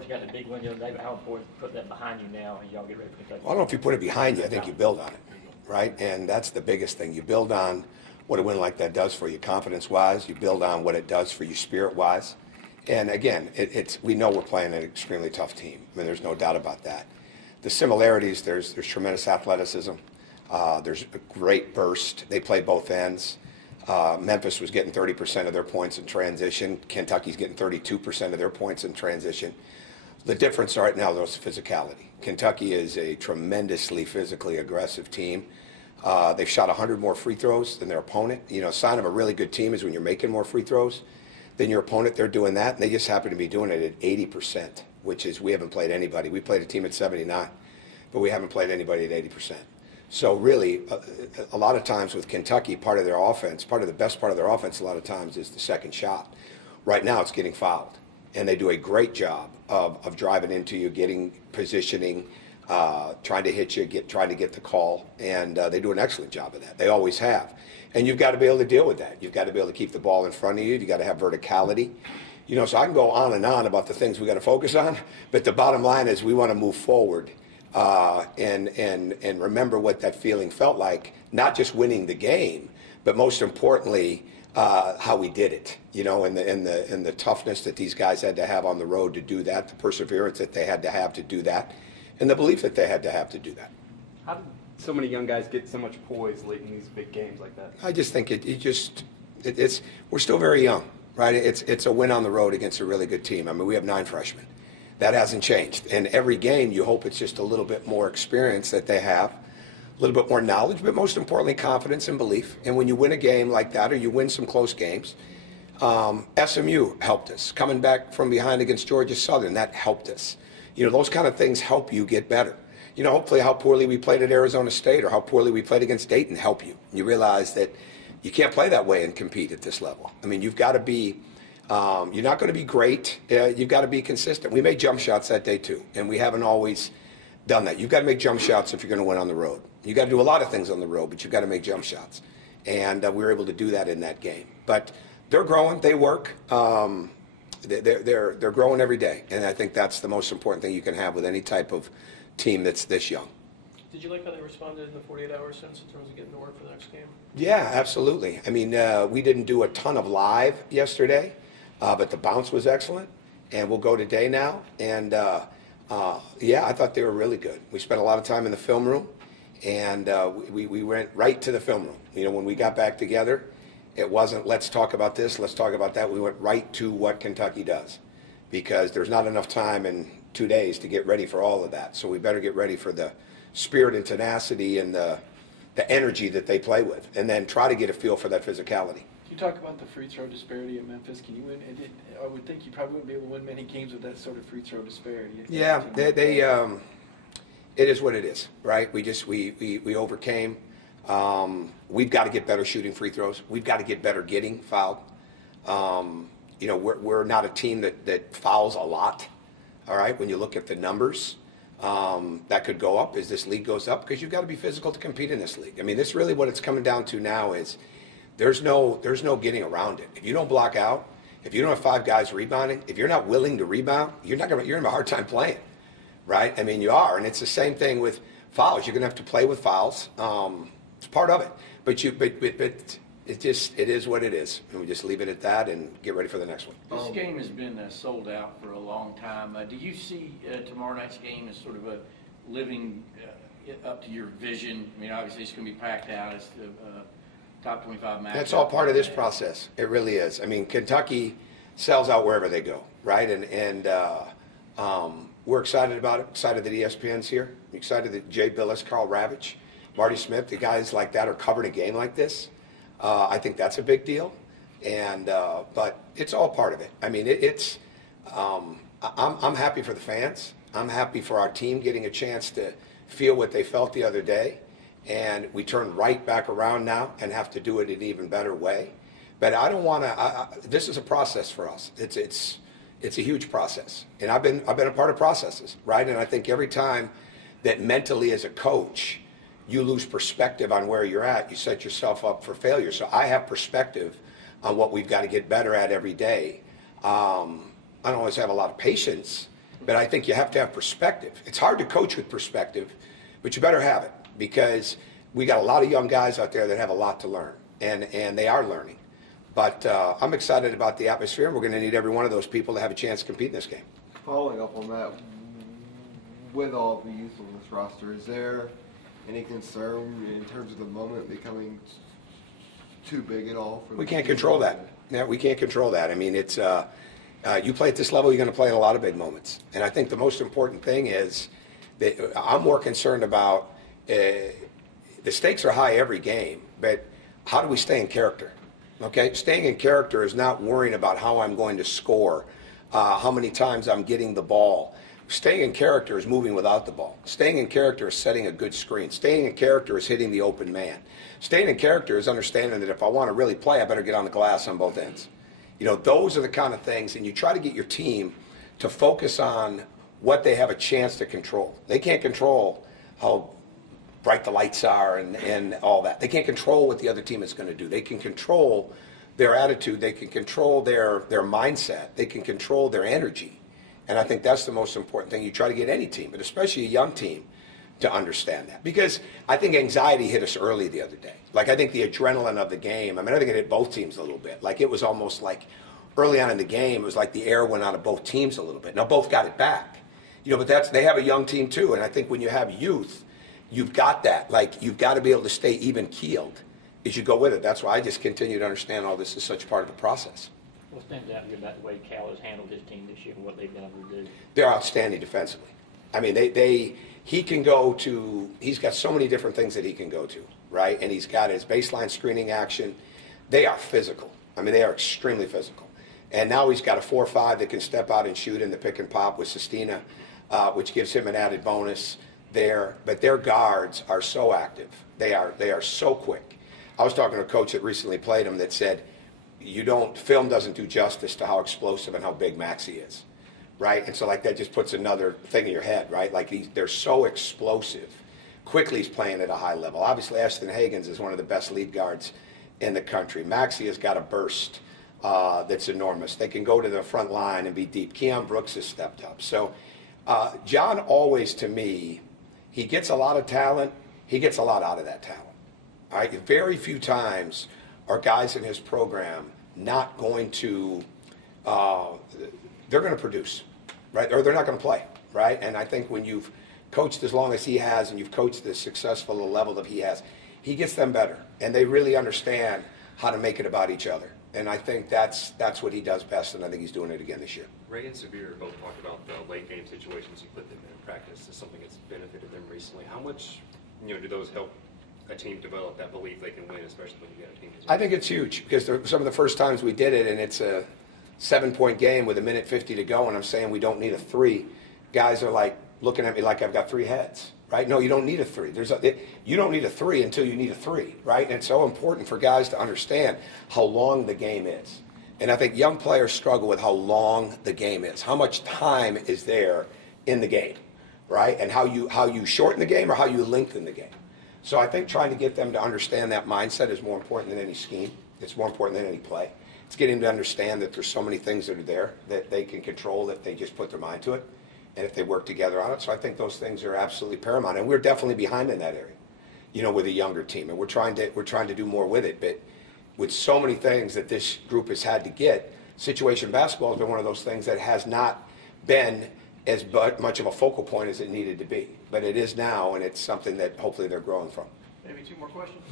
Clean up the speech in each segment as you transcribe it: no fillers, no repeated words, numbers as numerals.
course, you got the big win the other day, but how important is put that behind you now and y'all get ready for Kentucky? Well, I don't know if you put it behind you. I think you build on it, right? And that's the biggest thing. You build on what a win like that does for you confidence-wise. You build on what it does for you spirit-wise. And again, we know we're playing an extremely tough team. I mean, there's no doubt about that. The similarities, there's tremendous athleticism. There's a great burst. They play both ends. Memphis was getting 30% of their points in transition. Kentucky's getting 32% of their points in transition. The difference right now, though, is physicality. Kentucky is a tremendously physically aggressive team. They've shot 100 more free throws than their opponent. You know, a sign of a really good team is when you're making more free throws than your opponent. They're doing that, and they just happen to be doing it at 80%, which is we haven't played anybody. We played a team at 79, but we haven't played anybody at 80%. So really, a lot of times with Kentucky, part of their offense, part of the best part of their offense a lot of times is the second shot. Right now it's getting fouled, and they do a great job of driving into you, getting positioning, trying to hit you, trying to get the call, and they do an excellent job of that. They always have. And you've got to be able to deal with that. You've got to be able to keep the ball in front of you. You've got to have verticality. You know, so I can go on and on about the things we got to focus on, but the bottom line is we want to move forward and remember what that feeling felt like, not just winning the game, but most importantly, how we did it, you know, and the toughness that these guys had to have on the road to do that, the perseverance that they had to have to do that, and the belief that they had to have to do that. How did so many young guys get so much poise late in these big games like that? I just think it's we're still very young, right? It's a win on the road against a really good team. I mean, we have 9 freshmen. That hasn't changed. And every game, you hope it's just a little bit more experience that they have, a little bit more knowledge, but most importantly, confidence and belief. And when you win a game like that, or you win some close games, SMU helped us. Coming back from behind against Georgia Southern, that helped us. You know, those kind of things help you get better. You know, hopefully how poorly we played at Arizona State or how poorly we played against Dayton help you. You realize that you can't play that way and compete at this level. I mean, you've got to be you're not going to be great. You've got to be consistent. We made jump shots that day too, and we haven't always done that. You've got to make jump shots if you're going to win on the road. You've got to do a lot of things on the road, but you've got to make jump shots. And we were able to do that in that game. But they're growing. They work. They're growing every day, and I think that's the most important thing you can have with any type of team that's this young. Did you like how they responded in the 48 hours since in terms of getting to work for the next game? Yeah, absolutely. I mean, we didn't do a ton of live yesterday. But the bounce was excellent, and we'll go today now. And, yeah, I thought they were really good. We spent a lot of time in the film room, and we went right to the film room. You know, when we got back together, it wasn't let's talk about this, let's talk about that. We went right to what Kentucky does, because there's not enough time in 2 days to get ready for all of that. So we better get ready for the spirit and tenacity and the energy that they play with, and then try to get a feel for that physicality. You talk about the free throw disparity in Memphis. Can you win? I would think you probably wouldn't be able to win many games with that sort of free throw disparity. Yeah, it is what it is, right? We overcame. We've got to get better shooting free throws. We've got to get better getting fouled. You know, we're not a team that fouls a lot. All right, when you look at the numbers, that could go up as this league goes up, because you've got to be physical to compete in this league. I mean, this really what it's coming down to now is. There's no getting around it. If you don't block out, if you don't have 5 guys rebounding, if you're not willing to rebound, you're going to have a hard time playing, right? I mean, you are, and it's the same thing with fouls. You're going to have to play with fouls. It's part of it, but it is what it is, and we just leave it at that and get ready for the next one. This game has been sold out for a long time. Do you see tomorrow night's game as sort of a living up to your vision? I mean, obviously it's going to be packed out. It's the top 25 match. That's all part of this process. It really is. I mean, Kentucky sells out wherever they go, right? And we're excited about it. Excited that ESPN's here. Excited that Jay Billis, Carl Ravitch, Marty Smith, the guys like that are covering a game like this. I think that's a big deal. And but it's all part of it. I mean, I'm happy for the fans. I'm happy for our team getting a chance to feel what they felt the other day. And we turn right back around now and have to do it in an even better way. But I don't want to. This is a process for us. It's a huge process, and I've been a part of processes, right? And I think every time that mentally as a coach you lose perspective on where you're at, you set yourself up for failure. So I have perspective on what we've got to get better at every day. I don't always have a lot of patience, but I think you have to have perspective. It's hard to coach with perspective, but you better have it, because we got a lot of young guys out there that have a lot to learn, and they are learning. But I'm excited about the atmosphere, and we're going to need every one of those people to have a chance to compete in this game. Following up on that, with all the youth on this roster, is there any concern in terms of the moment becoming too big at all? We can't control that. Yeah, we can't control that. I mean, it's you play at this level, you're going to play in a lot of big moments. And I think the most important thing is that I'm more concerned about the stakes are high every game, but how do we stay in character? Okay, staying in character is not worrying about how I'm going to score, how many times I'm getting the ball. Staying in character is moving without the ball. Staying in character is setting a good screen. Staying in character is hitting the open man. Staying in character is understanding that if I want to really play, I better get on the glass on both ends. You know, those are the kind of things, and you try to get your team to focus on what they have a chance to control. They can't control how bright the lights are and all that. They can't control what the other team is going to do. They can control their attitude. They can control their mindset. They can control their energy. And I think that's the most important thing. You try to get any team, but especially a young team, to understand that. Because I think anxiety hit us early the other day. Like, I think the adrenaline of the game, I mean, I think it hit both teams a little bit. Like, it was almost like early on in the game, it was like the air went out of both teams a little bit. Now, both got it back. You know, but they have a young team too. And I think when you have youth, you've got that. Like, you've got to be able to stay even keeled as you go with it. That's why I just continue to understand all this is such part of the process. What stands out to you about the way Cal has handled his team this year and what they've been able to do? They're outstanding defensively. I mean, he can go to, he's got so many different things that he can go to, right? And he's got his baseline screening action. They are physical. I mean, they are extremely physical. And now he's got a 4-5 that can step out and shoot in the pick and pop with Sestina, which gives him an added bonus there. But their guards are so active. They are so quick. I was talking to a coach that recently played him that said, film doesn't do justice to how explosive and how big Maxey is, right? And so, like, that just puts another thing in your head, right? Like, they're so explosive. Quickly, he's playing at a high level. Obviously, Ashton Hagens is one of the best lead guards in the country. Maxey has got a burst that's enormous. They can go to the front line and be deep. Keon Brooks has stepped up. So John always, to me, he gets a lot of talent. He gets a lot out of that talent. All right? Very few times are guys in his program not going to, they're going to produce, right? Or they're not going to play, right? And I think when you've coached as long as he has and you've coached as successful a level that he has, he gets them better. And they really understand how to make it about each other. And I think that's what he does best, and I think he's doing it again this year. Ray and Severe both talked about the late game situations you put them in practice as something that's benefited them recently. How much, do those help a team develop that belief they can win, especially when you get a team? I think it's huge because some of the first times we did it, and it's a 7-point game with 1:50 to go, and I'm saying we don't need a 3. Guys are like looking at me like I've got 3 heads, right? No, you don't need a 3. You don't need a 3 until you need a 3, right? And it's so important for guys to understand how long the game is. And I think young players struggle with how long the game is, how much time is there in the game, right? And how you shorten the game or how you lengthen the game. So I think trying to get them to understand that mindset is more important than any scheme. It's more important than any play. It's getting them to understand that there's so many things that are there that they can control if they just put their mind to it and if they work together on it. So I think those things are absolutely paramount. And we're definitely behind in that area, with a younger team. And we're trying to do more with it. But with so many things that this group has had to get, situation basketball has been one of those things that has not been as much of a focal point as it needed to be. But it is now, and it's something that hopefully they're growing from. Maybe 2 more questions?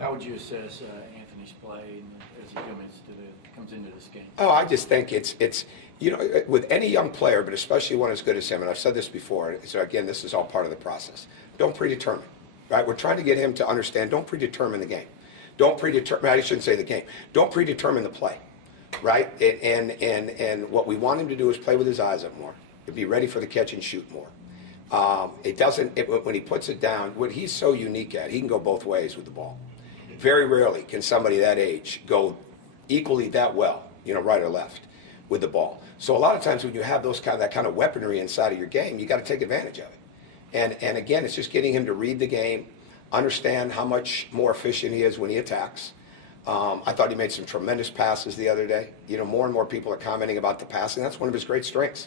How would you assess Anthony's play as he comes into this game? Oh, I just think it's with any young player, but especially one as good as him, and I've said this before, so again, this is all part of the process. Don't predetermine, right? We're trying to get him to understand, don't predetermine the game. I shouldn't say the game. Don't predetermine the play, right? And what we want him to do is play with his eyes up more, to be ready for the catch and shoot more. When he puts it down, what he's so unique at, he can go both ways with the ball. Very rarely can somebody that age go equally that well, right or left with the ball. So a lot of times when you have that kind of weaponry inside of your game, you got to take advantage of it. And again, it's just getting him to read the game, understand how much more efficient he is when he attacks. I thought he made some tremendous passes the other day. More and more people are commenting about the passing. That's one of his great strengths.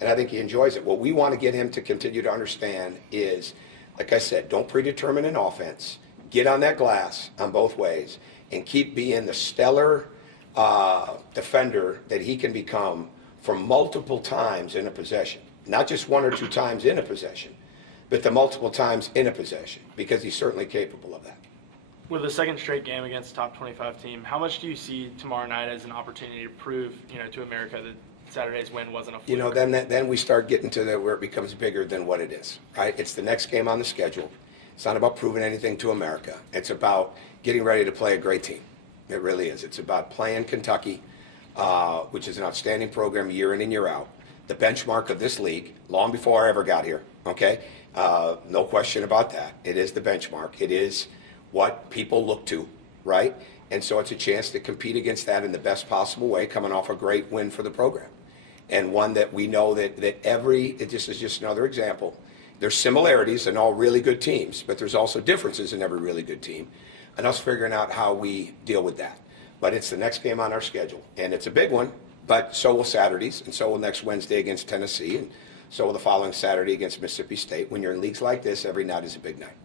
and I think he enjoys it. What we want to get him to continue to understand is, like I said, don't predetermine an offense. Get on that glass on both ways and keep being the stellar defender that he can become for multiple times in a possession. Not just 1 or 2 times in a possession, but the multiple times in a possession, because he's certainly capable of that. With a second straight game against a top 25 team, how much do you see tomorrow night as an opportunity to prove, to America that Saturday's win wasn't a fluke? Then we start getting to where it becomes bigger than what it is, right? It's the next game on the schedule. It's not about proving anything to America. It's about getting ready to play a great team. It really is. It's about playing Kentucky, which is an outstanding program year in and year out. The benchmark of this league, long before I ever got here, okay? No question about that. It is the benchmark. It is what people look to, right? And so it's a chance to compete against that in the best possible way, coming off a great win for the program. And one that we know that this is just another example. There's similarities in all really good teams, but there's also differences in every really good team, and us figuring out how we deal with that. But it's the next game on our schedule, and it's a big one, but so will Saturdays, and so will next Wednesday against Tennessee, and so will the following Saturday against Mississippi State. When you're in leagues like this, every night is a big night.